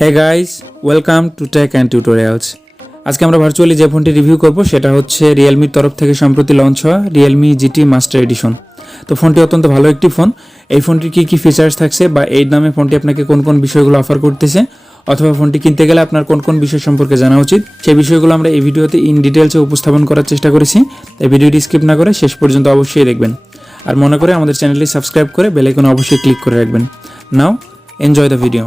Hey guys, welcome to tech and tutorials. আজকে আমরা virtually যে ফোনটি রিভিউ করব সেটা হচ্ছে রিয়েলমির তরফ থেকে সম্প্রতি লঞ্চ হওয়া রিয়েলমি জিটি মাস্টার এডিশন। তো ফোনটি অত্যন্ত ভালো একটি ফোন। এই ফোনটির কী কী ফিচার্স থাকছে বা এই দামে ফোনটি আপনাকে কোন কোন বিষয়গুলো অফার করতেছে, অথবা ফোনটি কিনতে গেলে আপনার কোন কোন বিষয় সম্পর্কে জানা উচিত, সেই বিষয়গুলো আমরা এই ভিডিওতে ইন ডিটেলসে উপস্থাপন করার চেষ্টা করেছি। এই ভিডিওটি স্কিপ না করে শেষ পর্যন্ত অবশ্যই দেখবেন, আর মনে করে আমাদের চ্যানেলটি সাবস্ক্রাইব করে বেল আইকনে অবশ্যই ক্লিক করে রাখবেন। নাও এনজয় দ্য ভিডিও।